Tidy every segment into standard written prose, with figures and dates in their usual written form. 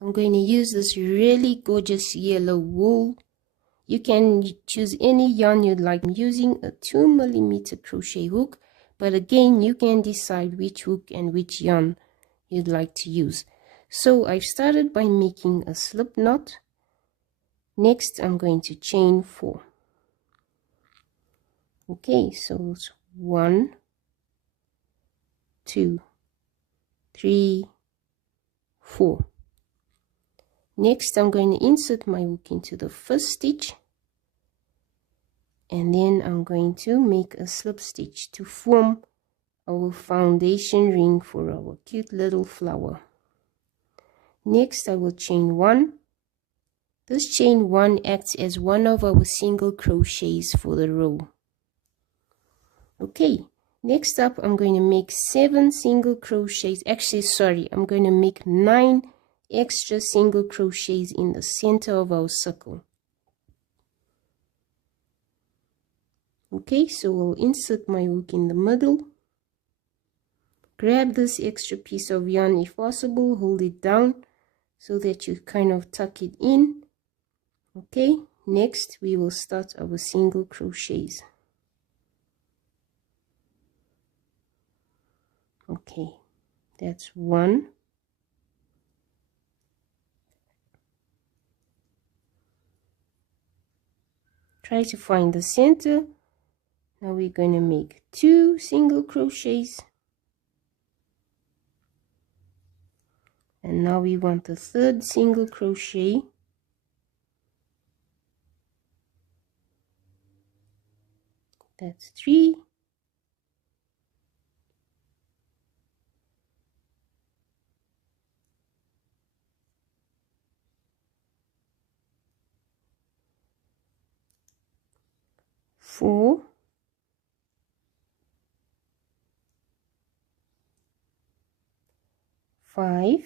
I'm going to use this really gorgeous yellow wool. You can choose any yarn you'd like. I'm using a 2mm crochet hook, but again, you can decide which hook and which yarn you'd like to use. So I've started by making a slip knot. Next, I'm going to chain 4. Okay, so it's 1, 2, 3, 4. Next, I'm going to insert my hook into the first stitch, and then I'm going to make a slip stitch to form our foundation ring for our cute little flower. Next, I will chain 1. This chain 1 acts as one of our single crochets for the row. Okay, next up, I'm going to make 7 single crochets. Actually, sorry, I'm going to make 9 extra single crochets in the center of our circle. Okay, so I'll insert my hook in the middle. Grab this extra piece of yarn if possible, hold it down so that you kind of tuck it in. Okay, next we will start our single crochets. Okay, that's 1. Try to find the center. Now we're going to make 2 single crochets. And now we want the 3rd single crochet. That's 3. Four, 5,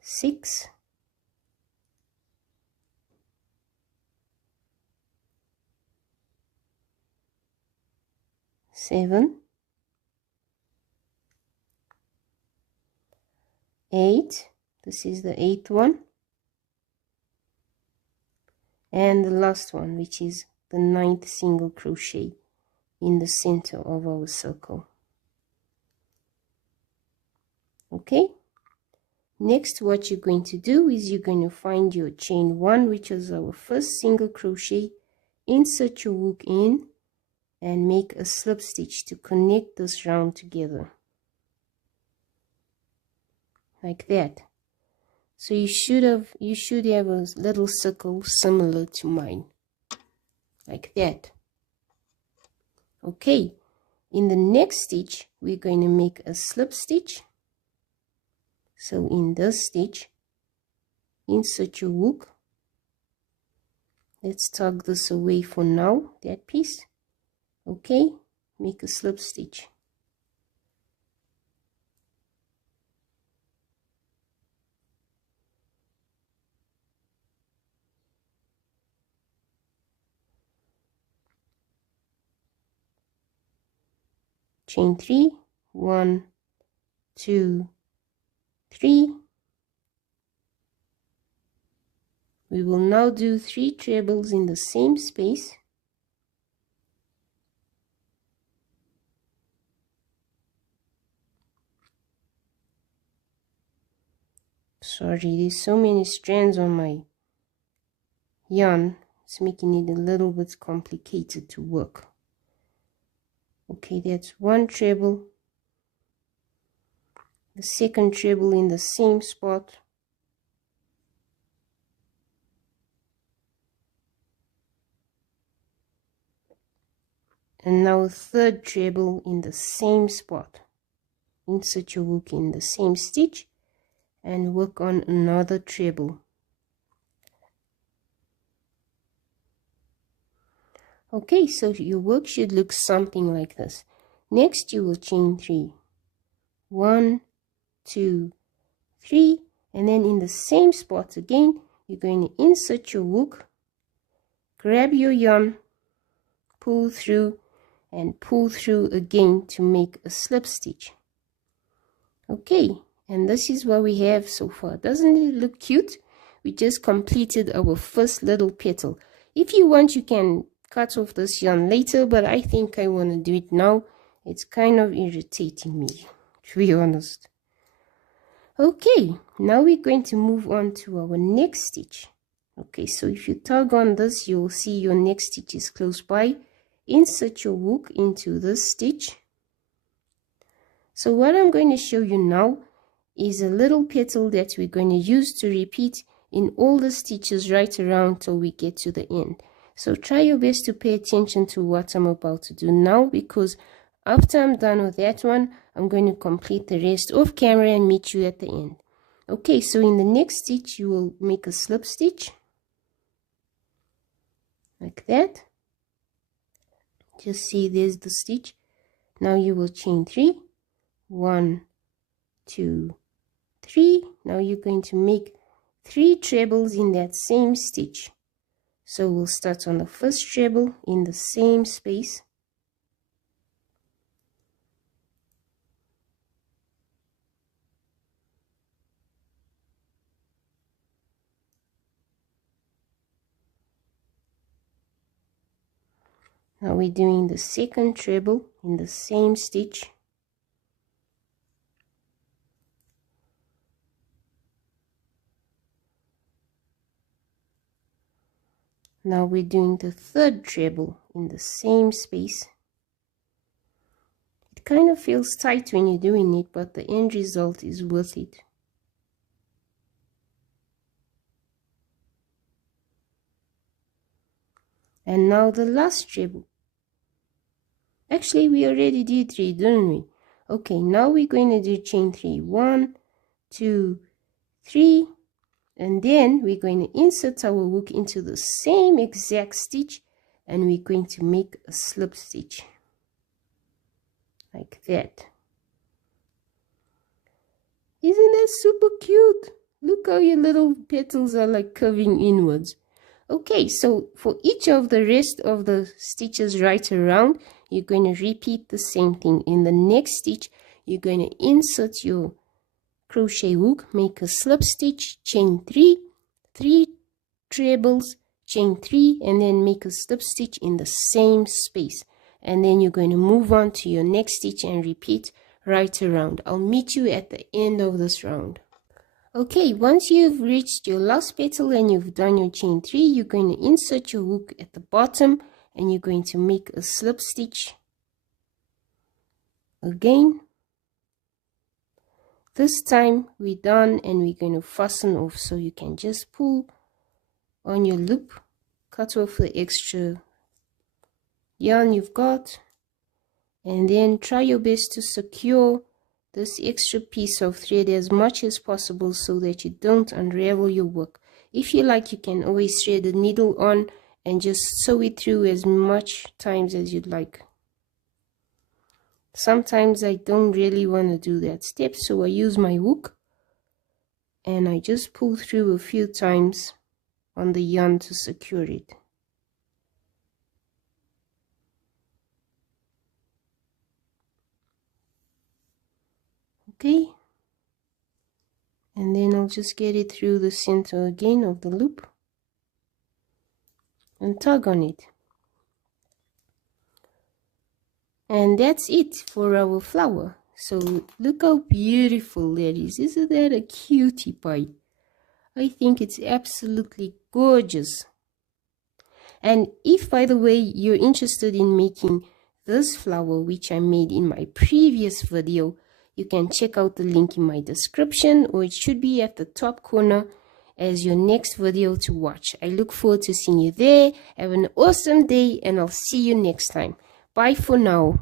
6, 7, 8. This is the 8th one. And the last one, which is the 9th single crochet in the center of our circle. Okay, next what you're going to do is you're going to find your chain 1, which is our first single crochet, insert your hook in and make a slip stitch to connect this round together like that. So you should have a little circle similar to mine, like that. Okay, in the next stitch we're going to make a slip stitch. So in this stitch, insert your hook. Let's tug this away for now, that piece. Okay, make a slip stitch. Chain 3, 1, 2, 3. We will now do 3 trebles in the same space. Sorry, there's so many strands on my yarn, it's making it a little bit complicated to work. Okay, that's 1 treble, the 2nd treble in the same spot, and now 3rd treble in the same spot. Insert your hook in the same stitch and work on another treble. Okay, so your work should look something like this. Next you will chain 3, 1, 2, 3, and then in the same spot again you're going to insert your hook, grab your yarn, pull through and pull through again to make a slip stitch. Okay, and this is what we have so far. Doesn't it look cute? We just completed our first little petal. If you want, you can cut off this yarn later, but I think I want to do it now. It's kind of irritating me, to be honest. Okay, now we're going to move on to our next stitch. Okay, so if you tug on this, you'll see your next stitch is close by. Insert your hook into this stitch. So what I'm going to show you now is a little petal that we're going to use to repeat in all the stitches right around till we get to the end. So try your best to pay attention to what I'm about to do now, because after I'm done with that one, I'm going to complete the rest off camera and meet you at the end. Okay, so in the next stitch, you will make a slip stitch like that. Just see, there's the stitch. Now you will chain 3. 1, 2, 3. Now you're going to make 3 trebles in that same stitch. So we'll start on the first treble in the same space. Now we're doing the second treble in the same stitch. Now we're doing the third treble in the same space. It kind of feels tight when you're doing it, but the end result is worth it. And now the last treble. Actually, we already did 3, didn't we? Okay, now we're going to do chain 3. 1, 2, 3. And then we're going to insert our hook into the same exact stitch, and we're going to make a slip stitch like that. Isn't that super cute? Look how your little petals are like curving inwards. Okay, so for each of the rest of the stitches right around, you're going to repeat the same thing. In the next stitch, you're going to insert your crochet hook, make a slip stitch, chain 3, 3 trebles, chain 3, and then make a slip stitch in the same space. And then you're going to move on to your next stitch and repeat right around. I'll meet you at the end of this round. Okay, once you've reached your last petal and you've done your chain 3, you're going to insert your hook at the bottom and you're going to make a slip stitch again. This time we're done and we're going to fasten off, so you can just pull on your loop, cut off the extra yarn you've got, and then try your best to secure this extra piece of thread as much as possible so that you don't unravel your work. If you like, you can always thread the needle on and just sew it through as much times as you'd like. Sometimes I don't really want to do that step, so I use my hook and I just pull through a few times on the yarn to secure it. Okay, and then I'll just get it through the center again of the loop and tug on it. And that's it for our flower. So look how beautiful that is. Isn't that a cutie pie? I think it's absolutely gorgeous. And if, by the way, you're interested in making this flower, which I made in my previous video, you can check out the link in my description, or it should be at the top corner as your next video to watch. I look forward to seeing you there. Have an awesome day, and I'll see you next time. Bye for now.